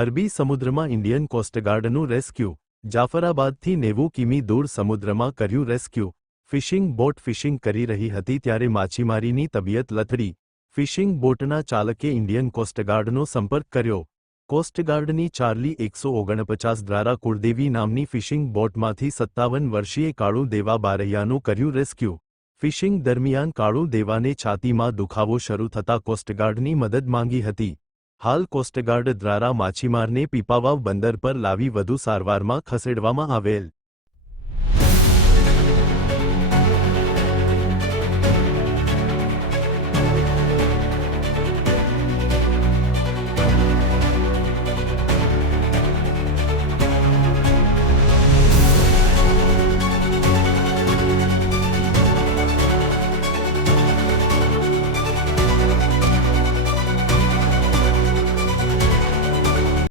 અરબી સમુદ્રમાં Indian કોસ્ટગાર્ડનું rescue. જાફરાબાદથી 90 કિમી દૂર સમુદ્રમાં કર્યું રેસ્ક્યુ। ફિશિંગ બોટ ફિશિંગ કરી રહી હતી ત્યારે માછીમારીની તબિયત લથડી। ફિશિંગ બોટના ચાલકે ઇન્ડિયન કોસ્ટગાર્ડનો સંપર્ક કર્યો। કોસ્ટગાર્ડની ચાર્લી 149 દ્વારા કુળદેવી નામની ફિશિંગ બોટમાંથી 57 વર્ષીય કાળુ દેવા બારૈયાનું કર્યું રેસ્ક્યુ। ફિશિંગ દરમિયાન કાળુ દેવાને છાતીમાં દુખાવો શરૂ થતાં કોસ્ટગાર્ડની મદદ માંગી હતી। હાલ કોસ્ટગાર્ડ દ્વારા માછીમારને પીપાવાવ બંદર પર લાવી વધુ સારવારમાં ખસેડવામાં આવેલ।